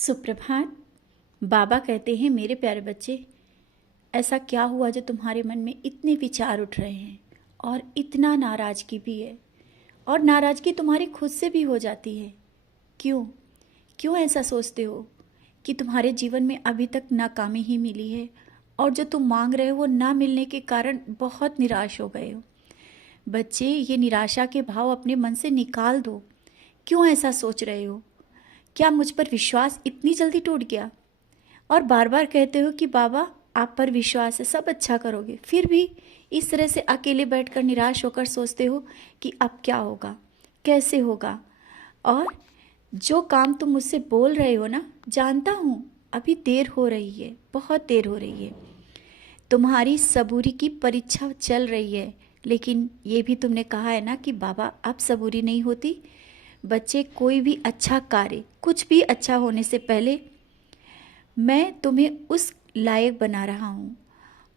सुप्रभात। बाबा कहते हैं, मेरे प्यारे बच्चे, ऐसा क्या हुआ जो तुम्हारे मन में इतने विचार उठ रहे हैं और इतना नाराज़गी भी है, और नाराज़गी तुम्हारी खुद से भी हो जाती है। क्यों क्यों ऐसा सोचते हो कि तुम्हारे जीवन में अभी तक नाकामी ही मिली है, और जो तुम मांग रहे हो वो ना मिलने के कारण बहुत निराश हो गए हो। बच्चे, ये निराशा के भाव अपने मन से निकाल दो। क्यों ऐसा सोच रहे हो? क्या मुझ पर विश्वास इतनी जल्दी टूट गया? और बार बार कहते हो कि बाबा आप पर विश्वास है, सब अच्छा करोगे, फिर भी इस तरह से अकेले बैठकर निराश होकर सोचते हो कि अब क्या होगा, कैसे होगा। और जो काम तुम मुझसे बोल रहे हो ना, जानता हूँ अभी देर हो रही है, बहुत देर हो रही है, तुम्हारी सबूरी की परीक्षा चल रही है। लेकिन ये भी तुमने कहा है ना कि बाबा अब सबूरी नहीं होती। बच्चे, कोई भी अच्छा कार्य, कुछ भी अच्छा होने से पहले मैं तुम्हें उस लायक बना रहा हूँ,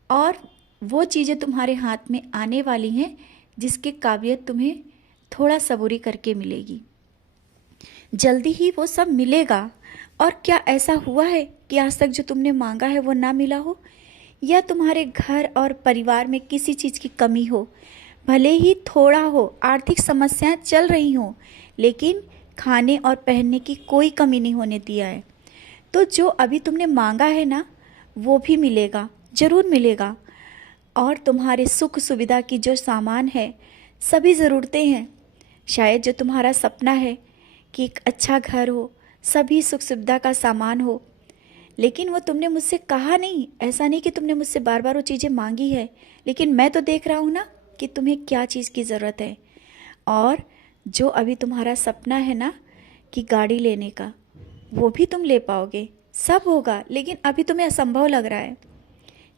और वो चीज़ें तुम्हारे हाथ में आने वाली हैं जिसके काबिलियत तुम्हें थोड़ा सबूरी करके मिलेगी। जल्दी ही वो सब मिलेगा। और क्या ऐसा हुआ है कि आज तक जो तुमने मांगा है वो ना मिला हो, या तुम्हारे घर और परिवार में किसी चीज़ की कमी हो? भले ही थोड़ा हो, आर्थिक समस्याएं चल रही हों, लेकिन खाने और पहनने की कोई कमी नहीं होने दिया है। तो जो अभी तुमने मांगा है ना, वो भी मिलेगा, ज़रूर मिलेगा। और तुम्हारे सुख सुविधा की जो सामान है, सभी ज़रूरतें हैं, शायद जो तुम्हारा सपना है कि एक अच्छा घर हो, सभी सुख सुविधा का सामान हो, लेकिन वो तुमने मुझसे कहा नहीं। ऐसा नहीं कि तुमने मुझसे बार बार वो चीज़ें मांगी है, लेकिन मैं तो देख रहा हूँ ना कि तुम्हें क्या चीज़ की ज़रूरत है। और जो अभी तुम्हारा सपना है ना कि गाड़ी लेने का, वो भी तुम ले पाओगे, सब होगा। लेकिन अभी तुम्हें असंभव लग रहा है।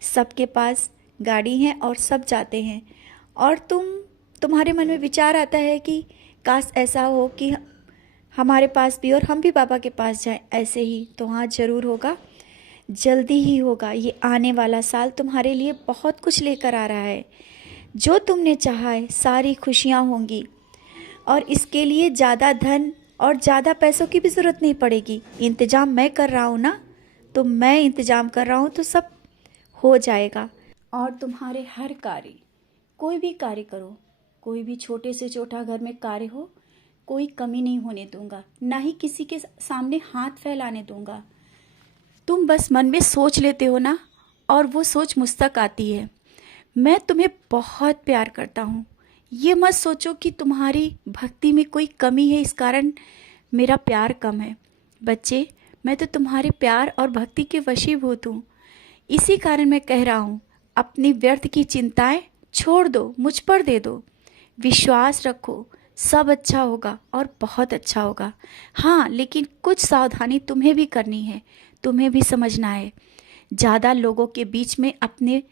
सबके पास गाड़ी है और सब जाते हैं, और तुम्हारे मन में विचार आता है कि काश ऐसा हो कि हमारे पास भी और हम भी बाबा के पास जाएं ऐसे ही। तो हाँ, ज़रूर होगा, जल्दी ही होगा। ये आने वाला साल तुम्हारे लिए बहुत कुछ लेकर आ रहा है। जो तुमने चाहा है सारी खुशियाँ होंगी, और इसके लिए ज़्यादा धन और ज़्यादा पैसों की भी ज़रूरत नहीं पड़ेगी। इंतज़ाम मैं कर रहा हूँ ना, तो मैं इंतज़ाम कर रहा हूँ, तो सब हो जाएगा। और तुम्हारे हर कार्य, कोई भी कार्य करो, कोई भी छोटे से छोटा घर में कार्य हो, कोई कमी नहीं होने दूंगा, ना ही किसी के सामने हाथ फैलाने दूंगा। तुम बस मन में सोच लेते हो ना, और वो सोच मुझ तक आती है। मैं तुम्हें बहुत प्यार करता हूँ। ये मत सोचो कि तुम्हारी भक्ति में कोई कमी है, इस कारण मेरा प्यार कम है। बच्चे, मैं तो तुम्हारे प्यार और भक्ति के वशीभूत हूँ। इसी कारण मैं कह रहा हूँ, अपनी व्यर्थ की चिंताएं छोड़ दो, मुझ पर दे दो। विश्वास रखो, सब अच्छा होगा और बहुत अच्छा होगा। हाँ, लेकिन कुछ सावधानी तुम्हें भी करनी है, तुम्हें भी समझना है। ज़्यादा लोगों के बीच में अपने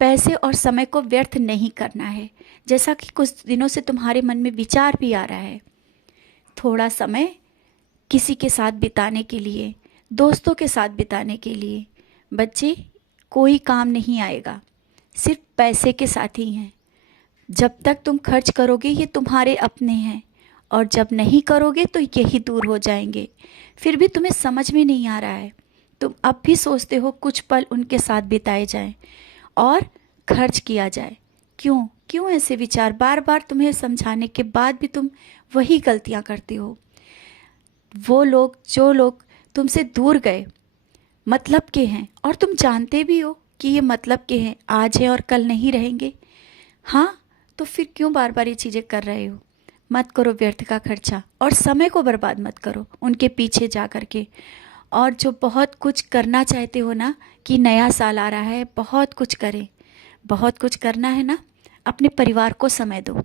पैसे और समय को व्यर्थ नहीं करना है, जैसा कि कुछ दिनों से तुम्हारे मन में विचार भी आ रहा है। थोड़ा समय किसी के साथ बिताने के लिए, दोस्तों के साथ बिताने के लिए। बच्चे, कोई काम नहीं आएगा, सिर्फ पैसे के साथ ही हैं। जब तक तुम खर्च करोगे ये तुम्हारे अपने हैं, और जब नहीं करोगे तो यही दूर हो जाएंगे। फिर भी तुम्हें समझ में नहीं आ रहा है। तुम अब भी सोचते हो कुछ पल उनके साथ बिताए जाएं और खर्च किया जाए। क्यों क्यों ऐसे विचार? बार बार तुम्हें समझाने के बाद भी तुम वही गलतियां करते हो। वो लोग, जो लोग तुमसे दूर गए, मतलब के हैं, और तुम जानते भी हो कि ये मतलब के हैं, आज है और कल नहीं रहेंगे। हाँ, तो फिर क्यों बार बार ये चीज़ें कर रहे हो? मत करो व्यर्थ का खर्चा, और समय को बर्बाद मत करो उनके पीछे जा कर के। और जो बहुत कुछ करना चाहते हो ना, कि नया साल आ रहा है, बहुत कुछ करें, बहुत कुछ करना है ना, अपने परिवार को समय दो,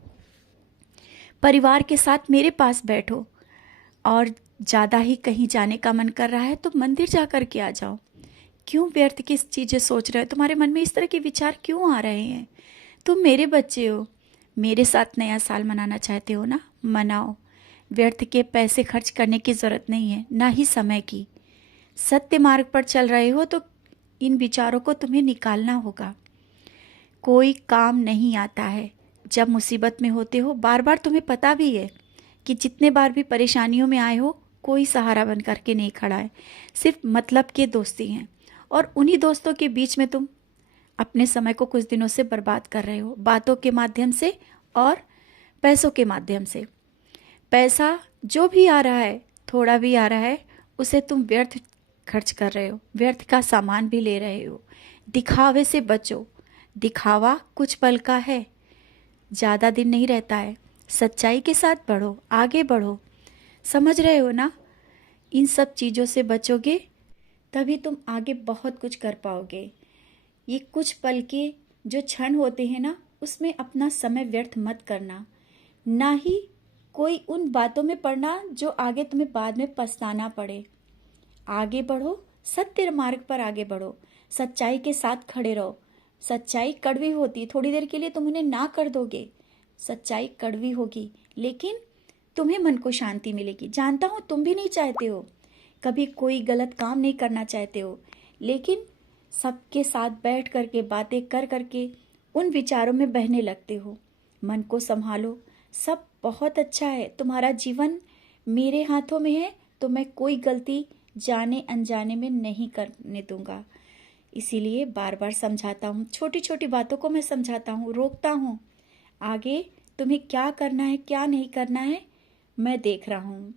परिवार के साथ मेरे पास बैठो। और ज़्यादा ही कहीं जाने का मन कर रहा है तो मंदिर जा कर के आ जाओ। क्यों व्यर्थ की चीज़ें सोच रहे हो? तुम्हारे मन में इस तरह के विचार क्यों आ रहे हैं? तुम मेरे बच्चे हो, मेरे साथ नया साल मनाना चाहते हो ना, मनाओ। व्यर्थ के पैसे खर्च करने की ज़रूरत नहीं है, ना ही समय की। सत्य मार्ग पर चल रहे हो तो इन विचारों को तुम्हें निकालना होगा। कोई काम नहीं आता है जब मुसीबत में होते हो। बार बार तुम्हें पता भी है कि जितने बार भी परेशानियों में आए हो, कोई सहारा बन करके नहीं खड़ा है, सिर्फ मतलब के दोस्ती हैं। और उन्हीं दोस्तों के बीच में तुम अपने समय को कुछ दिनों से बर्बाद कर रहे हो, बातों के माध्यम से और पैसों के माध्यम से। पैसा जो भी आ रहा है, थोड़ा भी आ रहा है, उसे तुम व्यर्थ खर्च कर रहे हो, व्यर्थ का सामान भी ले रहे हो। दिखावे से बचो, दिखावा कुछ पल का है, ज़्यादा दिन नहीं रहता है। सच्चाई के साथ बढ़ो, आगे बढ़ो, समझ रहे हो ना? इन सब चीज़ों से बचोगे तभी तुम आगे बहुत कुछ कर पाओगे। ये कुछ पल के जो क्षण होते हैं ना, उसमें अपना समय व्यर्थ मत करना, ना ही कोई उन बातों में पड़ना जो आगे तुम्हें बाद में पछताना पड़े। आगे बढ़ो, सत्य मार्ग पर आगे बढ़ो, सच्चाई के साथ खड़े रहो। सच्चाई कड़वी होती, थोड़ी देर के लिए तुम उन्हें ना कर दोगे, सच्चाई कड़वी होगी, लेकिन तुम्हें मन को शांति मिलेगी। जानता हूँ तुम भी नहीं चाहते हो, कभी कोई गलत काम नहीं करना चाहते हो, लेकिन सबके साथ बैठ करके बातें कर करके उन विचारों में बहने लगते हो। मन को संभालो, सब बहुत अच्छा है, तुम्हारा जीवन मेरे हाथों में है, तो मैं कोई गलती जाने अनजाने में नहीं करने दूंगा। इसीलिए बार बार समझाता हूँ, छोटी छोटी बातों को मैं समझाता हूँ, रोकता हूँ। आगे तुम्हें क्या करना है क्या नहीं करना है मैं देख रहा हूँ।